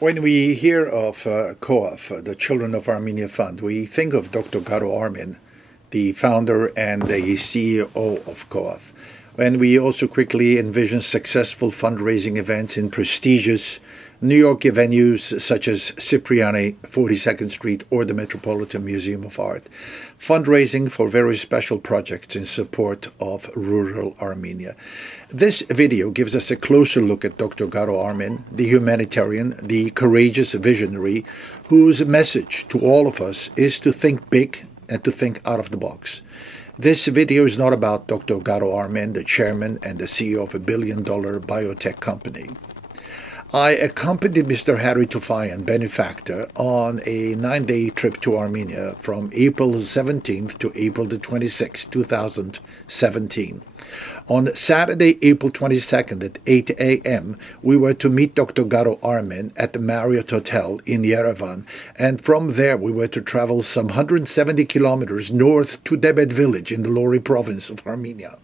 When we hear of COAF, the Children of Armenia Fund, we think of Dr. Garo Armen, the founder and the CEO of COAF. And we also quickly envision successful fundraising events in prestigious New York venues such as Cipriani, 42nd Street, or the Metropolitan Museum of Art, fundraising for very special projects in support of rural Armenia. This video gives us a closer look at Dr. Garo Armen, the humanitarian, the courageous visionary, whose message to all of us is to think big and to think out of the box. This video is not about Dr. Garo Armen, the chairman and the CEO of a billion-dollar biotech company. I accompanied Mr. Harry Tufayan, benefactor, on a 9-day trip to Armenia from April 17th to April the 26th, 2017. On Saturday, April 22nd at 8 a.m., we were to meet Dr. Garo Armen at the Marriott Hotel in Yerevan, and from there we were to travel some 170 kilometers north to Debet village in the Lori province of Armenia,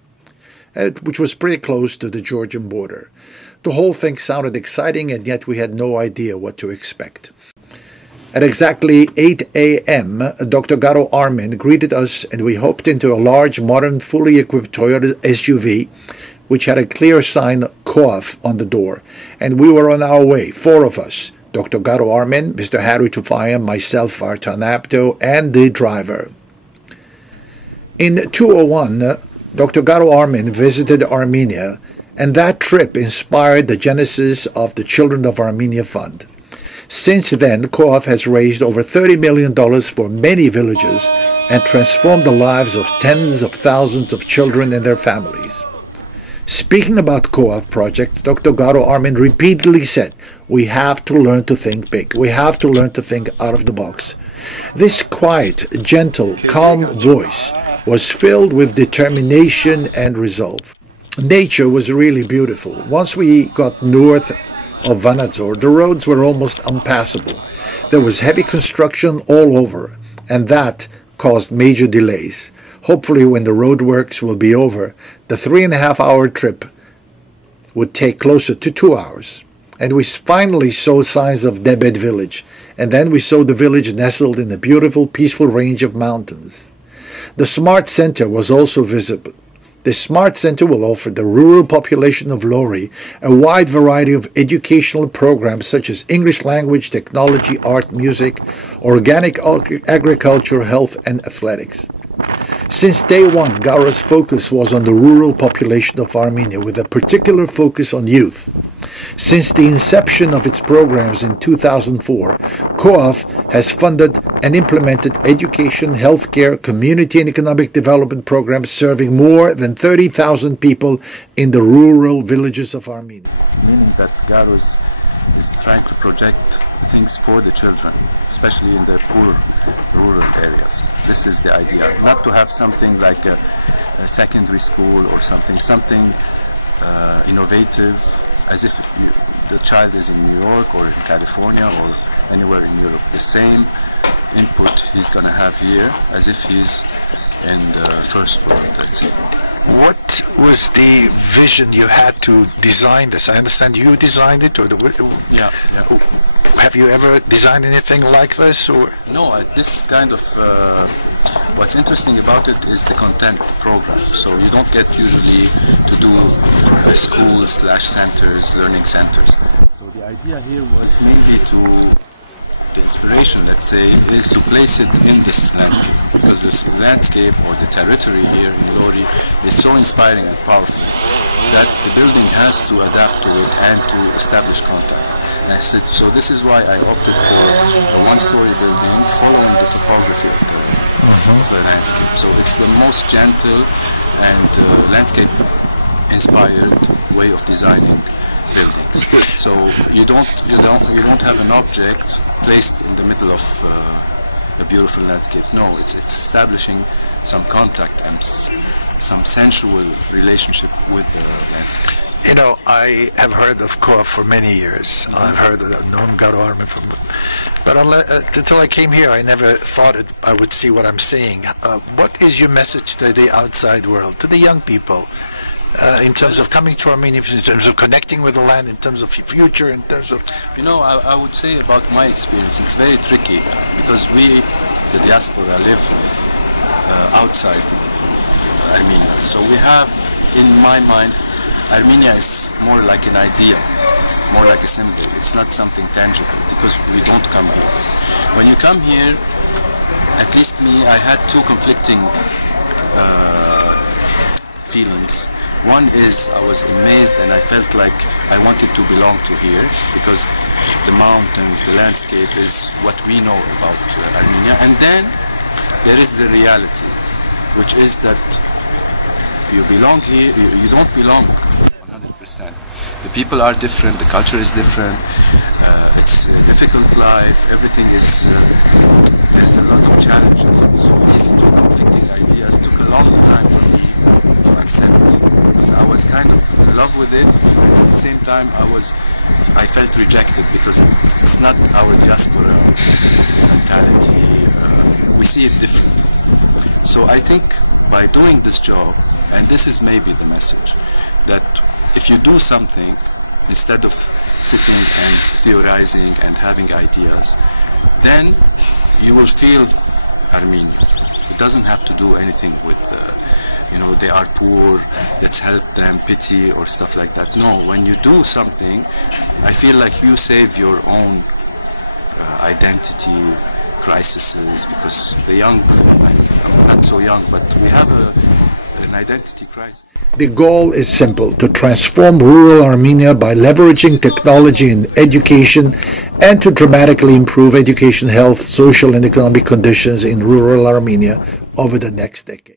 which was pretty close to the Georgian border. The whole thing sounded exciting, and yet we had no idea what to expect. At exactly 8 a.m., Dr. Garo Armen greeted us, and we hopped into a large, modern, fully equipped Toyota SUV, which had a clear sign COAF on the door. And we were on our way, 4 of us: Dr. Garo Armen, Mr. Harry Tufayan, myself, Vartan Apto, and the driver. In 2001, Dr. Garo Armen visited Armenia, and that trip inspired the genesis of the Children of Armenia Fund. Since then, COAF has raised over $30 million for many villages and transformed the lives of tens of thousands of children and their families. Speaking about COAF projects, Dr. Garo Armen repeatedly said, "We have to learn to think big. We have to learn to think out of the box." This quiet, gentle, calm voice was filled with determination and resolve. Nature was really beautiful. Once we got north of Vanadzor, the roads were almost impassable. There was heavy construction all over, and that caused major delays. Hopefully, when the roadworks will be over, the 3.5-hour trip would take closer to 2 hours. And we finally saw signs of Debet village, and then we saw the village nestled in a beautiful, peaceful range of mountains. The Smart Center was also visible. The Smart Center will offer the rural population of Lori a wide variety of educational programs such as English language, technology, art, music, organic agriculture, health, and athletics. Since day one, Garo's focus was on the rural population of Armenia, with a particular focus on youth. Since the inception of its programs in 2004, COAF has funded and implemented education, healthcare, community and economic development programs serving more than 30,000 people in the rural villages of Armenia. Meaning that Garo is trying to project things for the children, especially in the poor rural areas. This is the idea, not to have something like a secondary school or something innovative, as if the child is in New York or in California or anywhere in Europe. The same input he's going to have here as if he's in the first world, let's say. What was the vision you had to design this? I understand you designed it, or yeah. Have you ever designed anything like this, or? No, this kind of what's interesting about it is the content program. So you don't get usually to do schools/centers, learning centers. So the idea here was mainly the inspiration, let's say, is to place it in this landscape, because this landscape or the territory here in Lori is so inspiring and powerful that the building has to adapt to it and to establish contact. And so this is why I opted for a one-story building following the topography of the landscape. So it's the most gentle and landscape-inspired way of designing buildings. So you don't have an object placed in the middle of a beautiful landscape. No, it's establishing some contact and some sensual relationship with the landscape. You know, I have heard of COAF for many years. I've known Garo Armen but until I came here, I never thought I would see what I'm seeing. What is your message to the outside world, to the young people, in terms of coming to Armenia, in terms of connecting with the land, in terms of future, in terms of... I would say about my experience, it's very tricky because we, the diaspora, live outside Armenia. So we have, in my mind, Armenia is more like an idea, more like a symbol. It's not something tangible because we don't come here. When you come here, at least me, I had two conflicting feelings. One is I was amazed and I felt like I wanted to belong to here because the mountains, the landscape is what we know about Armenia. And then there is the reality, which is that you belong here, you don't belong 100%. The people are different, the culture is different, it's a difficult life, everything is, there's a lot of challenges. So these two conflicting ideas took a long time for me to accept, because I was kind of in love with it, and at the same time I felt rejected because it's not our diaspora mentality, we see it differently. So I think by doing this job, and this is maybe the message, that if you do something instead of sitting and theorizing and having ideas, then you will feel Armenia. It doesn't have to do anything with they are poor, let's help them, pity or stuff like that. No, when you do something, I feel like you save your own identity crises, because the young, I'm not so young, but we have an identity crisis. The goal is simple: to transform rural Armenia by leveraging technology in education and to dramatically improve education, health, social and economic conditions in rural Armenia over the next decade.